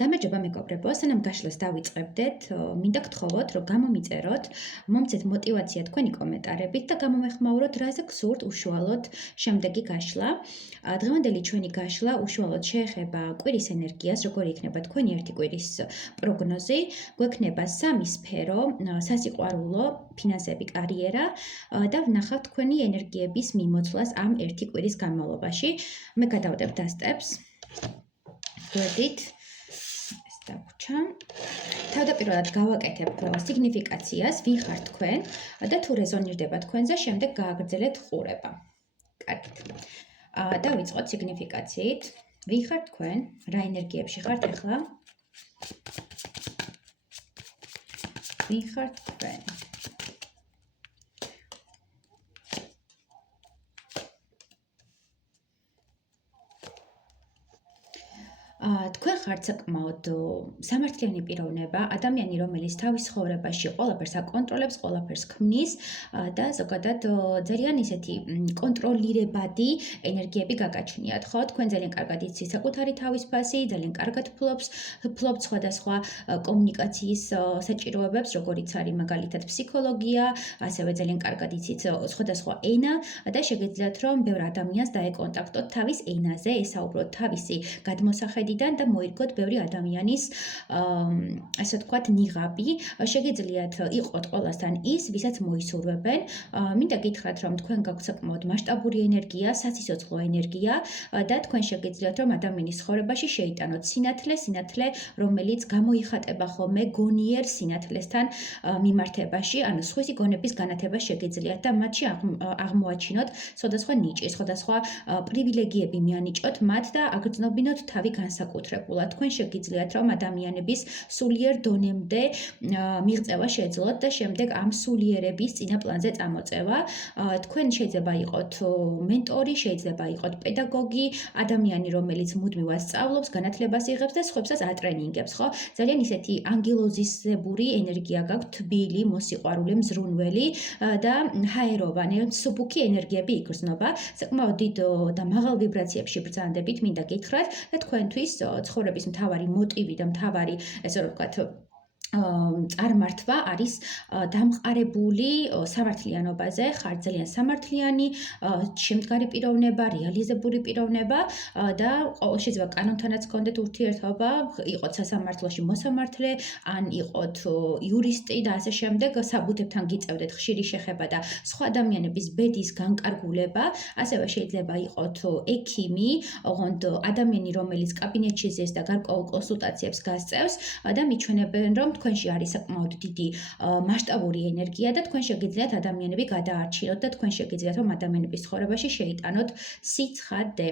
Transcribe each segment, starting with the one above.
გამარჯობა მეგობრებო, სანამ გაშლას დავიწყებდეთ, მინდა გთხოვოთ, რომ გამომიწეროთ, მომცეთ მოტივაცია თქვენი კომენტარებით და გამომეხმაუროთ, რაზე გსურთ უშუალოდ შემდეგი გაშლა. დღევანდელი ჩვენი გაშლა უშუალოდ შეეხება კვირის ენერგიას, როგორი იქნება თქვენი ერთი კვირის პროგნოზი. გვექნება სამი სფერო, სასიყვარულო, ფინანსები, კარიერა და ვნახავთ თქვენი ენერგიების მიმოცვლას ამ ერთი კვირის განმავლობაში. მე გადავდებ დასტებს. გვერდით დაგვრჩა. თავდაპირველად გავაკეთებ სიგნიფიკაციას, ვინ ხართ თქვენ და თუ რეზონირდება თქვენზე, შემდეგ გააგრძელეთ ყურება. კარგით. დავიწყოთ სიგნიფიკაციით. ვინ ხართ თქვენ? რა ენერგიებში ხართ ახლა? ვინ ხართ თქვენ? თქვენ ხართ საკმაოდ სამართლიანი პიროვნება, ადამიანი, რომელიც თავის ცხოვრებაში ყველაფერს აკონტროლებს, ყველაფერს ქმნის და ზოგადად ძალიან ისეთი კონტროლირებადი ენერგიები გაგაჩნიათ, ხო? თქვენ ძალიან კარგად იცით საკუთარი თავის ფასი, ძალიან კარგად ფლობთ სხვადასხვა კომუნიკაციის საჭიროებებს, როგორიც არის მაგალითად ფსიქოლოგია, ასევე ძალიან კარგად იცით სხვადასხვა ენა და შეგეძლოთ რომ ბევრ ადამიანს დაეკონტაქტოთ თავის ენაზე, ესაუბროთ თავისი გადმოსახედი და მოიგოთ ბევრი ადამიანის ასე ვთქვათ ნიღაბი. შეგიძლიათ იყოთ ყველასთან ის, ვისაც მოისურვებენ. მინდა გითხრათ, რომ თქვენ გაქვთ საკმაოდ მასშტაბური ენერგია, სასიცოცხლო ენერგია და თქვენ შეგიძლიათ რომ ადამიანის ცხოვრებაში შეიტანოთ სინათლე, რომელიც გამოიხატება ხოლმე გონიერ სინათლესთან მიმართებაში, ანუ სხვისი გონების განათება შეგიძლიათ და მათში აღმოაჩინოთ სხვადასხვა ნიჭი, სხვადასხვა პრივილეგიები მიანიჭოთ მათ და აგრძნობინოთ თავი განსაკუთრებულად. თქვენ შეგიძლიათ რომ ადამიანების სულიერ დონემდე მიღწევა შეძლოთ და შემდეგ ამ სულიერების წინა პლანზე წამოწევა. თქვენ შეიძლება იყოთ მენტორი, შეიძლება იყოთ პედაგოგი, ადამიანი, რომელიც მუდმივად სწავლობს, განათლებას იღებს და სხვებსაც ატრენინგებს, ხო? ძალიან ისეთი ანგელოზისებური ენერგია გაქვთ, თბილი, მოსიყვარულე, მზრუნველი და ჰაეროვანი, სუბუქი ენერგიები იგრძნობა. საკმაოდ დიდ და მაღალ ვიბრაციებში ბრძანდებით, მინდა გითხრათ და თქვენთვის ცხოვრების მთავარი მოტივი და მთავარი, ესე რომ ვთქვათ, წარმართვა არის დამყარებული სამართლიანობაზე, ხართ ძალიან სამართლიანი, შემდგარი პიროვნება, რეალიზებული პიროვნება და შეიძლება კანონთანაც გქონდეთ ურთიერთობა, იყოთ სასამართლოში მოსამართლე, ან იყოთ იურისტი და ასე შემდეგ, საბუთებთან გიწევდეთ ხშირი შეხება და სხვა ადამიანების ბედის განკარგულება, ასევე შეიძლება იყოთ ექიმი, ოღონდ ადამიანი, რომელიც კაბინეტში ზეს და გარკვეულ კონსულტაციებს გასწევს და მიჩვენებენ, რომ თქვენში არის საკმაოდ დიდი მასშტაბური ენერგია და თქვენ შეგიძლიათ ადამიანები გადაარჩინოთ და თქვენ შეგიძლიათ რომ ადამიანების ცხოვრებაში შეიტანოთ სიცხადე.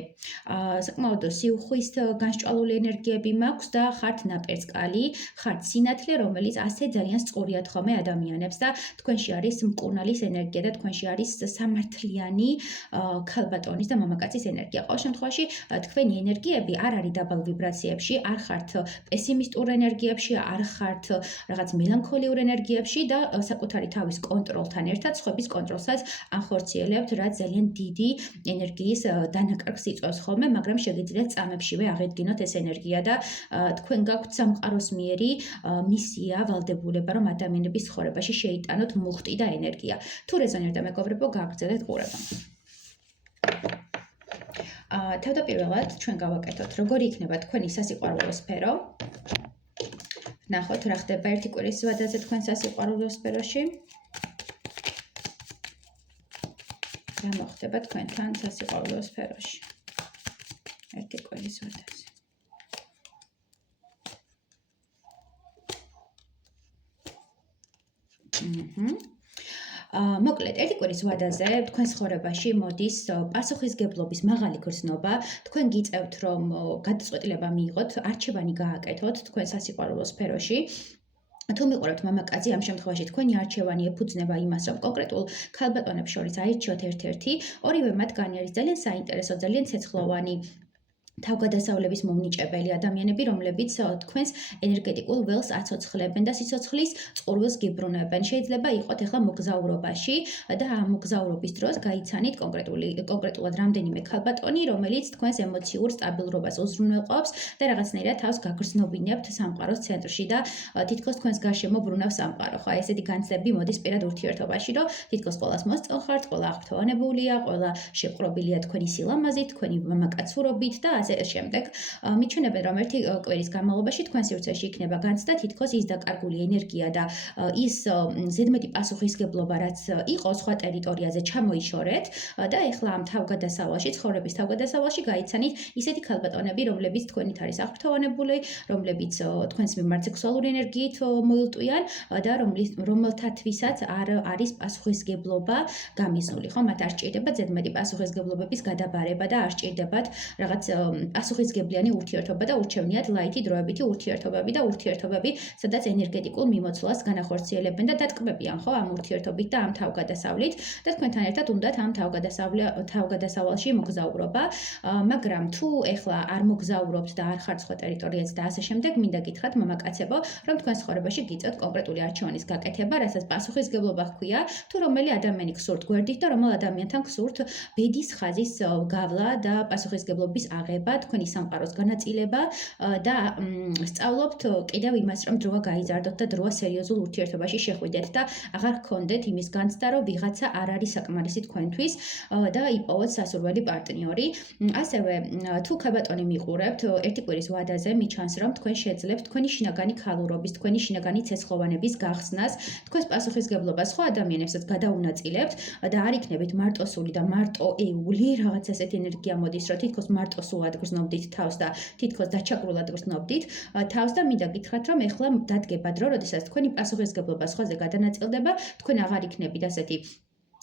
საკმაოდ სიუხვის განსჭვალული ენერგიები მაქვს და ხართ ნაპერწკალი, ხართ სინათლე, რომელიც ასე ძალიან სწორიათ ხოლმე ადამიანებს და თქვენში არის მკურნალის ენერგია და თქვენში არის სამართლიანი ქალბატონის და მამაკაცის ენერგია. ყოველ შემთხვევაში თქვენი ენერგიები არ არის დაბალ ვიბრაციებში, არ ხართ პესიმისტურ ენერგიებში, არ ხართ რაღაც მელანქოლიურ ენერგიებში და საკუთარი თავის კონტროლთან ერთად სხვების კონტროლსაც ახორციელებთ, რაც ძალიან დიდი ენერგიის დანაკარგს იწვევს ხოლმე, მაგრამ შეგიძლიათ წამებშივე აღედგინოთ ეს ენერგია და თქვენ გაქვთ სამყაროსმიერი მისია, ვალდებულება, რომ ადამიანების ცხოვრებაში შეიტანოთ მუხტი და ენერგია. თუ რეზონირდა მეგობრებო, გააგრძელეთ ყურება. თავდაპირველად ჩვენ გავაკეთოთ, როგორი იქნება თქვენი სასიყვარულო სფერო. ნახოთ, რა ხდება ერთი კვირის ვადაზე თქვენ სასიყვარულო სფეროში. რა მოხდება თქვენთან სასიყვარულო სფეროში. ერთი კვირის ვადაზე. მოკლედ, ერთი კვირის ვადაზე თქვენ ცხოვრებაში მოდის პასუხისგებლობის მაღალი გრძნობა, თქვენ გიწევთ რომ გადაწყვეტილება მიიღოთ, არჩევანი გააკეთოთ თქვენ სასიყვარულო სფეროში. თუ მიყურებთ მამაკაცი, ამ შემთხვევაში თქვენი არჩევანი ეფუძნება იმას, რომ კონკრეტულ ქალბატონებს შორის აირჩიოთ ერთ-ერთი, ორივე მათგანი არის ძალიან საინტერესო, ძალიან ცეცხლოვანი თავგადასავლების მომნიჭებელი ადამიანები, რომლებიც თქვენს ენერგეტიკულ ველს აცოცხლებენ და სიცოცხლის წყურვილს გიბრუნებენ. შეიძლება იყოთ ახლა მოგზაურობაში და ამ მოგზაურობის დროს გაიცანით კონკრეტულად რამდენიმე ქალბატონი, რომელიც თქვენს ემოციურ სტაბილურობას უზრუნველყოფს და რაღაცნაირად თავს გაგრძნობინებთ სამყაროს ცენტრში და თითქოს თქვენს გარშემო ბრუნავს სამყარო. ხო, ესეთი განცდები მოდის პირად ურთიერთობაში, რომ თითქოს ყველას მოსწონხართ, ყველა აღფრთოვანებულია, ყველა შეყრობილია თქვენი სილამაზით, თქვენი მამაკაცურობით და ასე შემდეგ. მიჩვენებენ, რომ ერთი კვირის განმავლობაში თქვენ სივრცეში იქნება განცდა თითქოს ის დაკარგული ენერგია და ის ზედმეტი პასუხისგებლობა, რაც იყო სხვა ტერიტორიაზე, ჩამოიშორეთ და ეხლა ამ თავგადასავალში, ცხოვრების თავგადასავალში გაიცანით ისეთი ქალბატონები, რომლებიც თქვენით არის აღფრთოვანებული, რომლებიც თქვენს მიმართ სექსუალური ენერგიით მოილტვიან და რომელთათვისაც არ არის პასუხისგებლობა გამიზნული. ხო, მათ არ სჭირდებათ ზედმეტი პასუხისგებლობების გადაბარება და არ სჭირდებათ რაღაც პასუხისგებლიანი ურთიერთობა და ურჩევნიათ ლაითი დროებითი ურთიერთობები და ურთიერთობები, სადაც ენერგეტიკულ მიმოცვლას განახორციელებენ და დატკბებიან, ხო, ამ ურთიერთობით და ამ თავგადასავლით და თქვენთან ერთად უნდათ ამ თავგადასავალში მოგზაურობა, მაგრამ თუ ეხლა არ მოგზაურობთ და არ ხართ სხვა ტერიტორიაზე და ასე შემდეგ, მინდა გითხრათ მამაკაცებო, რომ თქვენ ცხოვრებაში გიწევთ კონკრეტული არჩევანის გაკეთება, რასაც პასუხისგებლობა ჰქვია, თუ რომელი ადამიანი გსურთ გვერდით და რომელ ადამიანთან გსურთ ბედის ხაზის გავლა და პასუხისგებლობის აღება, თქვენი სამყაროს განაწილება და სწავლობთ კიდევ იმას, რომ დროა გაიზარდოთ და დროა სერიოზულ ურთიერთობაში შეხვიდეთ და აღარ გქონდეთ იმის განცდა, რომ ვიღაცა არ არის საკმარისი თქვენთვის და იპოვოთ სასურველი პარტნიორი. ასევე თუ ქალბატონი მიყურებთ ერთი კვირის ვადაზე, მიჩანს, რომ თქვენ შეძლებთ თქვენი შინაგანი ქალურობის, თქვენი შინაგანი ცეცხლოვანების გახსნას, თქვენს პასუხისგებლობას სხვა ადამიანებსაც გადაუნაწილებთ და არ იქნებით მარტოსული და მარტოეული, რაღაც ესეთი ენერგია მოდის, რომ თითქოს მარტოსულად გრძნობდით თავს და თითქოს დაჩაგრულად გრძნობდით თავს და მინდა გითხრათ, რომ ეხლა დადგება დრო, როდესაც თქვენი პასუხისგებლობა სხვაზე გადანაწილდება, თქვენ აღარ იქნებით ასეთი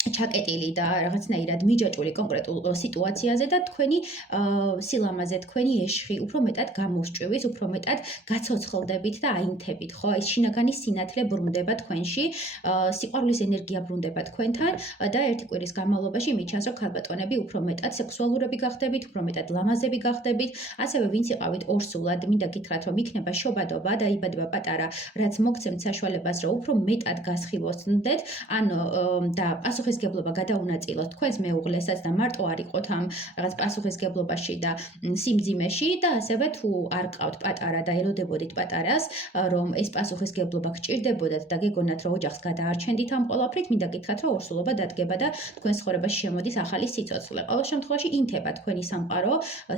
ჩაკეტილი და რაღაცნაირად მიჯაჭვული კონკრეტულ სიტუაციაზე და თქვენი სილამაზე, თქვენი ეშხი უფრო მეტად გამოსჭვის, უფრო მეტად გაცოცხლდებით და აინთებით, ხო? ეს შინაგანი სინათლე ბრუნდება თქვენში, სიყვარულის ენერგია ბრუნდება თქვენთან და ერთი კვირის განმავლობაში მიჩანს, რომ ქალბატონები უფრო მეტად სექსუალურები გახდებით, უფრო მეტად ლამაზები გახდებით, ასევე ვინც იყავით ორსულად, მინდა გითხრათ, რომ იქნება შობადობა და იბადება პატარა, რაც მოგცემთ საშუალებას, რომ უფრო მეტად გასხივოსნდეთ, ან და პასუხისგებლობა გადაუნაწილოთ თქვენს მეუღლესაც და მარტო არ იყოთ ამ რაღაც პასუხისგებლობაში და სიმძიმეში და ასევე თუ არ ყავთ პატარა და ელოდებოდით პატარას, რომ ეს პასუხისგებლობა გჭირდებოდათ და გეგონათ, რომ ოჯახს გადაარჩენდით ამ ყველაფრით, მინდა გითხრათ, რომ ორსულობა დადგება და თქვენს ცხოვრებაში შემოდის ახალი სიცოცხლე. ყოველ შემთხვევაში ინთება თქვენი სამყარო,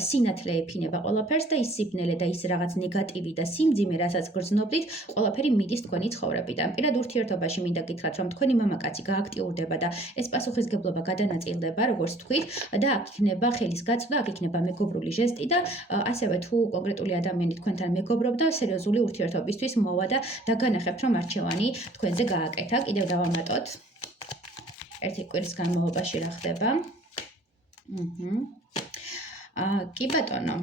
სინათლე ეფინება ყველაფერს და ის სიბნელე და ის რაღაც ნეგატივი და სიმძიმე, რასაც გრძნობდით, ყველაფერი მიდის თქვენი ცხოვრებიდან. პირად ურთიერთობაში მინდა გითხრათ, რომ თქვენი მამაკაცი გააქტიურდება და ეს პასუხისგებლობა გადანაწილდება, როგორც თქვით, და აქ იქნება ხელის გაწვდა, აქ იქნება მეგობრული ჟესტი და ასევე თუ კონკრეტული ადამიანი თქვენთან მეგობრობდა, სერიოზული ურთიერთობისთვის მოვა და დაგანახებთ, რომ არჩევანი თქვენზე გააკეთა. კიდევ დავამატოთ ერთი კვირის განმავლობაში რა ხდება. კი ბატონო.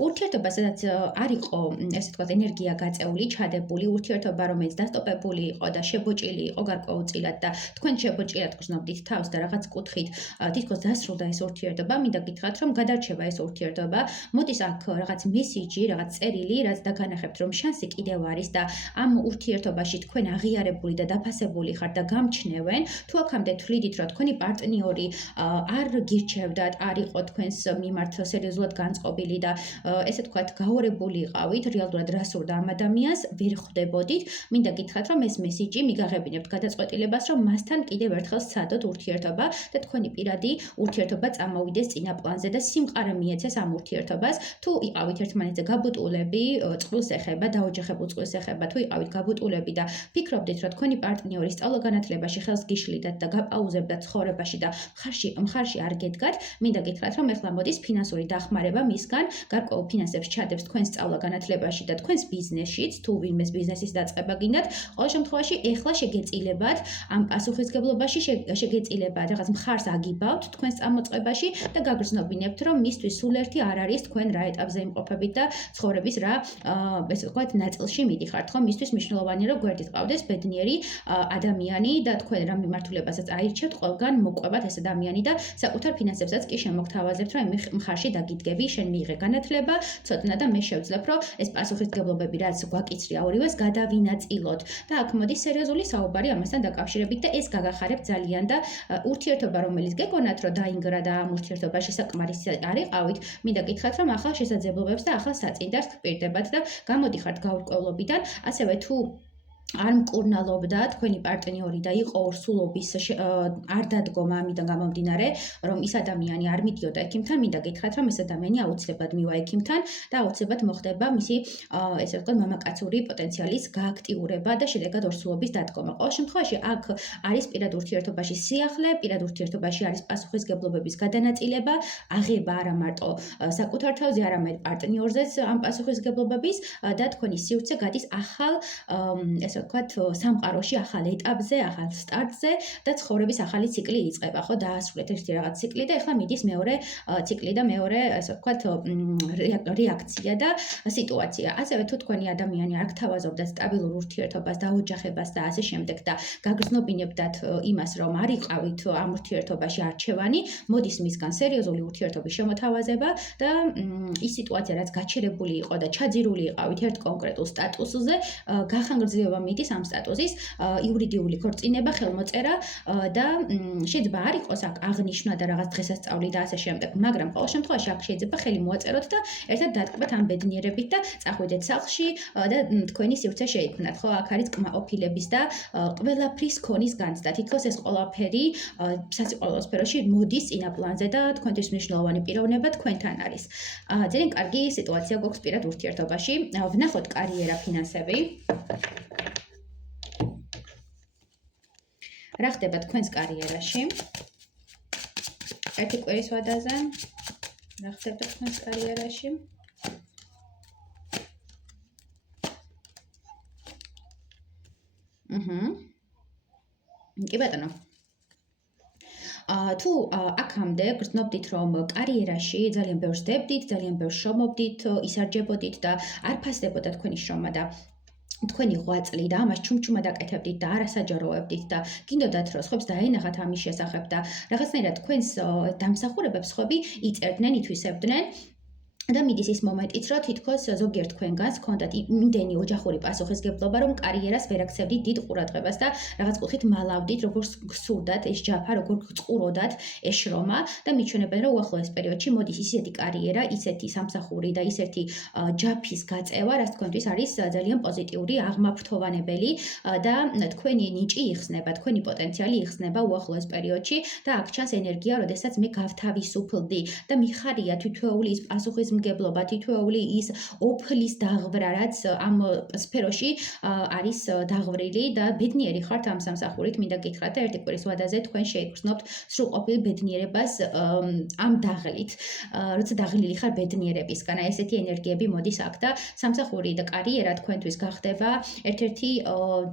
ურთიერთობა, სადაც არ იყო, ესე ვთქვათ, ენერგია გაწეული, ჩადებული, ურთიერთობა, რომელიც დასტოპებული იყო და შებოჭილი იყო გარკვეულწილად და თქვენ შებოჭილად გრძნობდით თავს და რაღაც კუთხით თითქოს დასრულდა ეს ურთიერთობა, მინდა გითხრათ, რომ გადარჩება ეს ურთიერთობა, მოდის აქ რაღაც მესიჯი, რაღაც წერილი, რაც დაგანახებთ, რომ შანსი კიდევ არის და ამ ურთიერთობაში თქვენ აღიარებული და დაფასებული ხართ და გამჩნევენ, თუ აქამდე თვლიდით, რომ თქვენი პარტნიორი არ გირჩევდათ, არ იყო თქვენს მიმართ სერიოზულად განწყობილი და ესე თქვათ, გაორებული იყავით, რეალურად რა სურდა ამ ადამიანს, ვერ ხვდებოდით, მინდა გითხრათ, რომ ეს მესიჯი მიგაღებინებთ გადაწყვეტილებას, რომ მასთან კიდევ ერთხელ სცადოთ ურთიერთობა და თქვენი პირადი ურთიერთობა წამოვიდეს წინა პლანზე და სიმყარე მიეცეს ამ ურთიერთობას. თუ იყავით ერთმანეთზე გაბუტულები, წყვილს ეხება, დაოჯახებულ წყვილს ეხება, თუ იყავით გაბუტულები და ფიქრობდით, რომ თქვენი პარტნიორი სწავლა-განათლებაში ხელს გიშლიდათ და გაპაუზებდათ ცხოვრებაში და მხარში არ გედგათ, მინდა გითხრათ, რომ ეხლა მოდის ფინანსური დახმარება მისგან, გარკვეულ ფინანსებს ჩადებს თქვენს სწავლა-განათლებაში და თქვენს ბიზნესშიც, თუ ვინმეს ბიზნესის დაწყება გინდათ, ყოველ შემთხვევაში ეხლა შეგეწილებათ ამ პასუხისგებლობაში შეგეწილებათ რაღაც მხარს აგიბავთ თქვენს წამოწყებაში და გაგრძნობინებთ, რომ მისთვის სულ ერთი არ არის თქვენ რა ეტაპზე იმყოფებით და ცხოვრების რა ესე ვთქვათ ნაწილში მიდიხართ, ხო? მისთვის მნიშვნელოვანია რომ გვერდით ყავდეს ბედნიერი ადამიანი და თქვენ რა მიმართულებასაც აირჩევთ, ყველგან მოყვებათ ეს ადამიანი და საკუთარ ფინანსებსაც კი შემოგთავაზებთ, რომ იმ მხარში დაგიდგები, შენ მიიღე განათლება, ცოდნა და მე შევძლებ, რომ ეს პასუხისგებლობები რაც გვაკიცრია ორივეს გადავინაწილოთ. და აქ მოდის სერიოზული საუბარი ამასთან დაკავშირებით და ეს გაგახარებთ ძალიან და ურთიერთობა რომელიც გეკონათ, რომ დაინგრა და ამ ურთიერთობაში საკმარისი არ იყავით, მინდა გითხრათ, რომ ახალ შესაძლებლობებს და ახალ საწინდარს გპირდებათ და გამოდიხართ გაურკვევლობიდან, ასევე თუ არ მკურნალობდა თქვენი პარტნიორი და იყო ორსულობის არ დადგომა ამიდან გამომდინარე, რომ ის ადამიანი არ მიდიოდა ექიმთან, მინდა გითხრათ, რომ ეს ადამიანი აუცილებლად მივა ექიმთან და აუცილებლად მოხდება მისი ესე ვთქვათ მამაკაცური პოტენციალის გააქტიურება და შედეგად ორსულობის დადგომა. ყოველ შემთხვევაში აქ არის პირად ურთიერთობაში სიახლე, პირად ურთიერთობაში არის პასუხისგებლობების გადანაწილება, აღება არა მარტო საკუთარ თავზე, არამედ პარტნიორზეც ამ პასუხისგებლობების და თქვენი სივრცე გადის ახალ ესე ვთქვათ სამყაროში, ახალ ეტაპზე, ახალ სტარტზე და ცხოვრების ახალი ციკლი იწყება, ხო? დაასრულეთ ერთი რაღაც ციკლი და ეხლა მიდის მეორე ციკლი და მეორე ესე ვთქვათ რეაქცია და სიტუაცია. ასევე თუ თქვენი ადამიანი არ გთავაზობდათ სტაბილურ ურთიერთობას და ოჯახებას და ასე შემდეგ და გაგრძნობინებდათ იმას, რომ არ იყავით ამ ურთიერთობაში არჩევანი, მოდის მისგან სერიოზული ურთიერთობის შემოთავაზება და ის სიტუაცია, რაც გაჩერებული იყო და ჩაძირული იყავით ერთ კონკრეტულ სტატუსზე, გახანგრძლივება მიდის ამ სტატუსის იურიდიული ქორწინება, ხელმოწერა და შეიძლება არ იყოს აქ აღნიშვნა და რაღაც დღესასწაული და ასე შემდეგ, მაგრამ ყოველ შემთხვევაში აქ შეიძლება ხელი მოაწეროთ და ერთად დატკბეთ ამ ბედნიერებით და წახვიდეთ სახლში და თქვენი სივრცე შეიქმნათ, ხო? აქ არის კმაყოფილების და ყველაფრის ქონის განცდა. თითქოს ეს ყველაფერი სასიყვარულო სფეროში მოდის წინა პლანზე და თქვენთვის მნიშვნელოვანი პიროვნება თქვენთან არის. ძალიან კარგი სიტუაცია გვაქვს პირად ურთიერთობაში. ვნახოთ კარიერა, ფინანსები. რა ხდება თქვენს კარიერაში? ერთი კვირის ვადაზე. რა ხდება თქვენს კარიერაში? კი ბატონო. თუ აქამდე გრძნობდით, რომ კარიერაში ძალიან ბევრს დებდით, ძალიან ბევრს შრომობდით, ისარჯებოდით და არ ფასდებოდა თქვენი შრომა და თქვენი ღვაწლი და ამას ჩუმჩუმად აკეთებდით და არასაჯაროებდით და გინდოდათ რომ სხვებს დაენახათ ამის შესახებ და რაღაცნაირად თქვენს დამსახურებებს სხვები იწერდნენ, ითვისებდნენ და მიდის ის მომენტიც, რომ თითქოს ზოგიერთ თქვენგანს ჰქონდათ იმდენი ოჯახური პასუხისგებლობა, რომ კარიერას ვერ აქცევდით დიდ ყურადღებას და რაღაც კუთხით მალავდით, როგორ გსურდათ ეს ჯაფა, როგორ გწყუროდათ ეს შრომა და მიჩვენებენ, რომ უახლოეს პერიოდში მოდის ისეთი კარიერა, ისეთი სამსახური და ისეთი ჯაფის გაწევა, რაც თქვენთვის არის ძალიან პოზიტიური, აღმაფრთოვანებელი და თქვენი ნიჭი იხსნება, თქვენი პოტენციალი იხსნება უახლოეს პერიოდში და აქ ჩანს ენერგია, როდესაც მე გავთავისუფლდი და მიხარია თითოეული ის პასუხისმგებლობა, თითოეული ის ოფლის დაღვრა, რაც ამ სფეროში არის დაღვრილი და ბედნიერი ხართ ამ სამსახურით, მინდა გითხრათ და ერთი კვირის ვადაზე თქვენ შეიგრძნობთ სრულყოფილ ბედნიერებას ამ დაღლით, როცა დაღლილი ხარ ბედნიერებისგან, ესეთი ენერგიები მოდის აქ და სამსახური და კარიერა თქვენთვის გახდება ერთ-ერთი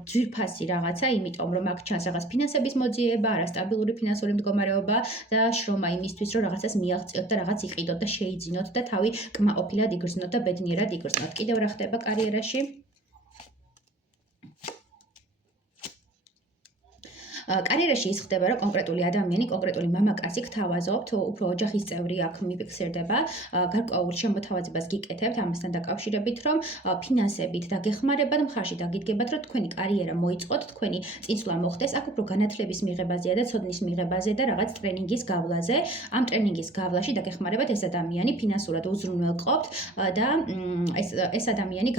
ძვირფასი რაღაცა, იმიტომ რომ აქ ჩანს რაღაც ფინანსების მოძიება, არასტაბილური ფინანსური მდგომარეობა და შრომა იმისთვის, რომ რაღაცას მიაღწიოთ და რაღაც იყიდოთ და შეიძინოთ და თავი კმაყოფილად იგრძნოთ და ბედნიერად იგრძნოთ. კიდევ რა ხდება კარიერაში? კარიერაში ის ხდება, რომ კონკრეტული ადამიანი, კონკრეტული მამაკაცი გთავაზობთ, უფრო ოჯახის წევრი აქ მიფიქსირდება, გარკვეულ შემოთავაზებას გიკეთებთ ამასთან დაკავშირებით, რომ ფინანსებით დაგეხმარებათ, მხარში დაგიდგებათ, რომ თქვენი კარიერა მოიწყოთ, თქვენი წინსვლა მოხდეს, აქ უფრო განათლების მიღებაზეა და ცოდნის მიღებაზე და რაღაც ტრენინგის გავლაზე. ამ ტრენინგის გავლაში დაგეხმარებათ ეს ადამიანი, ფინანსურად უზრუნველყოფთ და ეს ადამიანი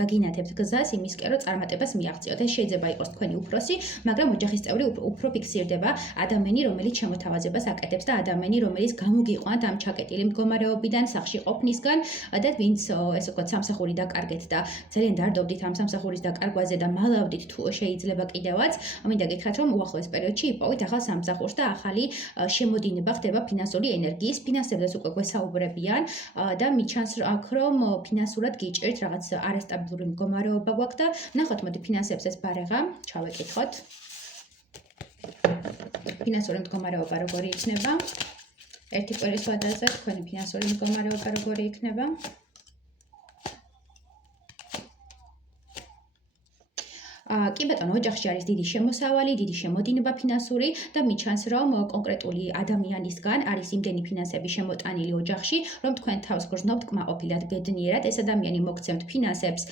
გაგინათებს გზას იმისკენ, რომ წარმატებას მიაღწიოთ. ეს შეიძლება იყოს თქვენი უფროსი, მაგრამ ოჯახის ოჯახის წევრი უფრო ფიქსირდება, ადამიანი, რომელიც შემოთავაზებას აკეთებს და ადამიანი, რომელიც გამოგიყვანთ ამ ჩაკეტილი მდგომარეობიდან, სახლში ყოფნისგან და ვინც ესე ვთქვათ სამსახური დაკარგეთ და ძალიან დარდობდით ამ სამსახურის დაკარგვაზე და მალავდით თუ შეიძლება კიდევაც, მინდა გითხრათ, რომ უახლოეს პერიოდში იპოვით ახალ სამსახურს და ახალი შემოდინება ხდება ფინანსური ენერგიის, ფინანსებზეც უკვე გვესაუბრებიან და მიჩანს აქ რომ ფინანსურად გიჭირთ რაღაც არასტაბილური მდგომარეობა გვაქვს და ნახოთ მოდი ფინანსებზეც ბარაღა ჩავეკითხოთ. ფინანსური მდგომარეობა როგორი იქნება? ერთი კვირის ვადაზე თქვენი ფინანსური მდგომარეობა როგორი იქნება? კი ბატონო, ოჯახში არის დიდი შემოსავალი, დიდი შემოდინება ფინანსური და მიჩანს რომ კონკრეტული ადამიანისგან არის იმდენი ფინანსები შემოტანილი ოჯახში, რომ თქვენ თავს გრძნობთ კმაყოფილად, ბედნიერად, ეს ადამიანი მოგცემთ ფინანსებს,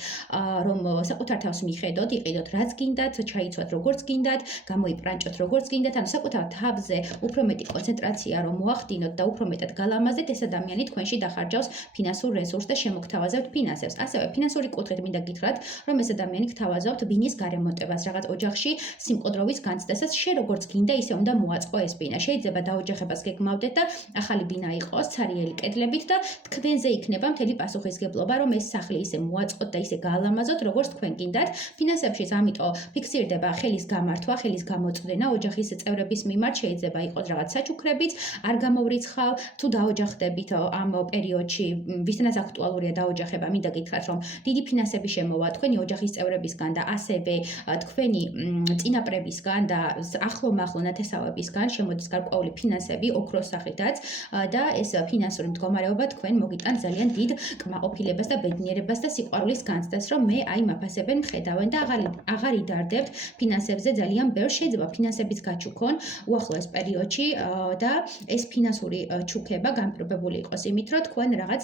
რომ საკუთარ თავს მიხედოთ, იყიდოთ რაც გინდათ, ჩაიცვათ როგორც გინდათ, გამოიპრანჭოთ როგორც გინდათ, ანუ საკუთარ თავზე უფრო მეტი კონცენტრაცია რომ მოახდინოთ და უფრო მეტად გალამაზდეთ, ეს ადამიანი თქვენში დახარჯავს ფინანსურ რესურსს და შემოგთავაზებთ ფინანსებს. ასევე ფინანსური კუთხით მინდა გითხრათ, რომ ეს ადამიანი გთავაზობთ ბინის გარემონტებას, რაღაც ოჯახში სიმყოდროვის განცდასაც, შენ როგორც გინდა, ისე უნდა მოაწყო ეს ბინა. შეიძლება დაოჯახებას გეგმავდეთ და ახალი ბინა იყოს ცარიელი კედლებით და თქვენზე იქნება მთელი პასუხისგებლობა, რომ ეს სახლი ისე მოაწყოთ და ისე გაალამაზოთ, როგორც თქვენ გინდათ. ფინანსებშიც ამიტომ ფიქსირდება ხელის გამართვა, ხელის გამოწვდენა ოჯახის წევრების მიმართ, შეიძლება იყოს რაღაც საჩუქრებიც, არ გამოვრიცხავ, თუ დაოჯახდებით ამ პერიოდში, ვისთანაც აქტუალურია დაოჯახება, მინდა გითხრათ, რომ დიდი ფინანსები შემოვა თქვენი ოჯახის წევრებისგან და ასევე თქვენი წინაპრებისგან და ახლო-მახლო ნათესავებისგან შემოდის გარკვეული ფინანსები ოქროს სახითაც და ეს ფინანსური მდგომარეობა თქვენ მოგიტანთ ძალიან დიდ კმაყოფილებას და ბედნიერებას და სიყვარულის განცდას, რომ მე აი მაფასებენ მხედავენ და აღარ იდარდებთ ფინანსებზე ძალიან ბევრს, შეიძლება ფინანსებიც გაჩუქონ უახლოეს პერიოდში და ეს ფინანსური ჩუქება განპირობებული იყოს იმით, რომ თქვენ რაღაც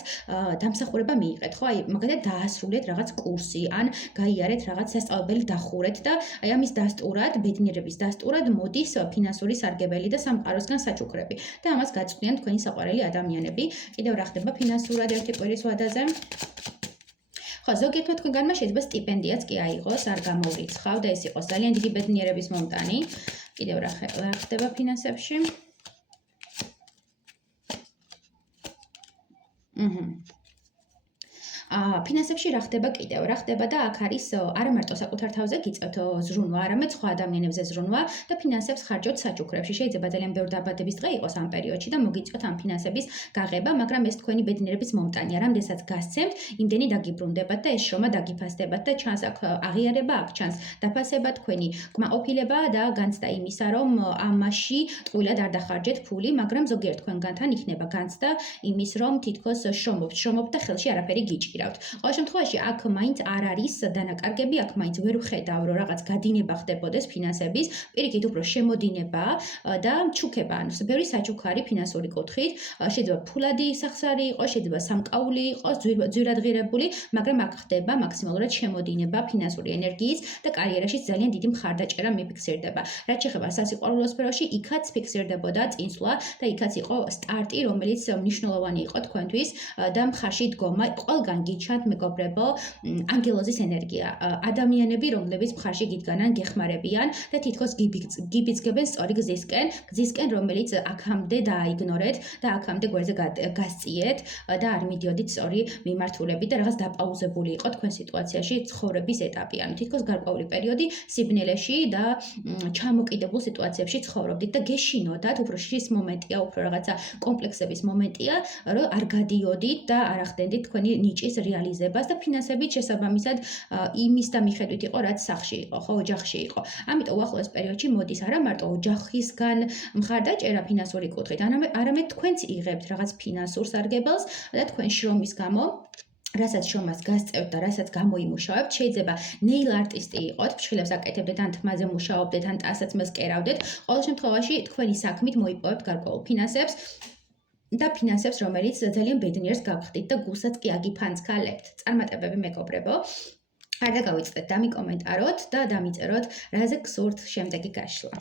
დამსახურება მიიღეთ, ხო? აი მაგალითად დაასრულეთ რაღაც კურსი ან გაიარეთ რაღაც სასწავლებელი დახურეთ და აი ამის დასტურად, ბედნიერების დასტურად მოდის ფინანსური სარგებელი და სამყაროსგან საჩუქრები და ამას გაწვდიან თქვენი საყვარელი ადამიანები. კიდევ რა ხდება ფინანსურად ერთი კვირის ვადაზე? ხო, ზოგიერთმა თქვენგანმა შეიძლება სტიპენდიაც კი აიღოს, არ გამოვრიცხავ და ეს იყოს ძალიან დიდი ბედნიერების მომტანი. კიდევ რა ხდება ფინანსებში? ფინანსებში რა ხდება კიდევ? რა ხდება და აქ არის არა მარტო საკუთარ თავზე გიწევთ ზრუნვა, არამედ სხვა ადამიანებზე ზრუნვა და ფინანსებს ხარჯავთ საჩუქრებში. შეიძლება ძალიან ბევრი დაბადების დღე იყოს ამ პერიოდში და მოგიწევთ ამ ფინანსების გაღება, მაგრამ ეს თქვენი ბედნიერების მომტანია. რამდენსაც გასცემთ, იმდენი დაგიბრუნდებათ და ეს შრომა დაგიფასდებათ და ჩანს აქ აღიარება, აქ ჩანს დაფასება, თქვენი კმაყოფილება და განცდა იმისა, რომ ამაში ტყუილად არ დახარჯეთ ფული, მაგრამ ზოგიერთ თქვენგანთან იქნება განცდა იმის, რომ თითქოს შრომობთ და ხელში არაფერი გიჭირთ. ყოველ შემთხვევაში აქ მაინც არ არის დანაკარგები, აქ მაინც ვერ ვხედავ, რომ რაღაც გადინება ხდებოდეს ფინანსების, პირიქით უფრო შემოდინება და ჩუქება, ანუ ბევრი საჩუქარი ფინანსური კუთხით, შეიძლება ფულადი სახსარი იყოს, შეიძლება სამკაული იყოს, ძვირადღირებული, მაგრამ აქ ხდება მაქსიმალურად შემოდინება ფინანსური ენერგიის და კარიერაში ძალიან დიდი მხარდაჭერა მიფიქსირდება. რაც შეეხება სასიყვარულო სფეროში, იქაც ფიქსირდებოდა წინსვლა და იქაც იყო სტარტი, რომელიც მნიშვნელოვანი იყო თქვენთვის და მხარში დგომა ყველგან გიჩანთ მეგობრებო, ანგელოზის ენერგია. ადამიანები, რომლებიც მხარში გიდგანან, გეხმარებიან და თითქოს გიბიძგებენ სწორი გზისკენ, რომელიც აქამდე დააიგნორეთ და აქამდე გვერდზე გასწიეთ და არ მიდიოდით სწორი მიმართულებით და რაღაც დაპაუზებული იყო თქვენ სიტუაციაში ცხოვრების ეტაპი. ანუ თითქოს გარკვეული პერიოდი სიბნელეში და ჩამოკიდებულ სიტუაციებში ცხოვრობდით და გეშინოდათ, უფრო შრის მომენტია, უფრო რაღაცა კომპლექსების მომენტია, რომ არ გადიოდით და არ ახდენდით თქვენი ნიჭის რეალიზებას და ფინანსებით შესაბამისად იმის და მიხედვით იყო, რაც სახლში იყო, ხო, ოჯახში იყო. ამიტომ უახლოეს პერიოდში მოდის არა მარტო ოჯახისგან მხარდაჭერა ფინანსური კუთხით, არამედ თქვენც იღებთ რაღაც ფინანსურ სარგებელს და თქვენ შრომის გამო რასაც შრომას გასწევთ და რასაც გამოიმუშავებთ, შეიძლება ნეილ არტისტი იყოთ, ფრჩხილებს აკეთებდეთ, ან თმაზე მუშაობდეთ, ან ტანსაცმელს კერავდეთ. ყოველ შემთხვევაში თქვენი საქმით მოიპოვებთ გარკვეულ ფინანსებს და ფინანსებს, რომელიც ძალიან ბედნიერს გავხდით და გულსაც კი აგიფანცქალებთ. წარმატებები მეგობრებო. არ დაგავიწყდეთ დამიკომენტაროთ და დამიწეროთ, რაზე გსურთ შემდეგი გაშლა.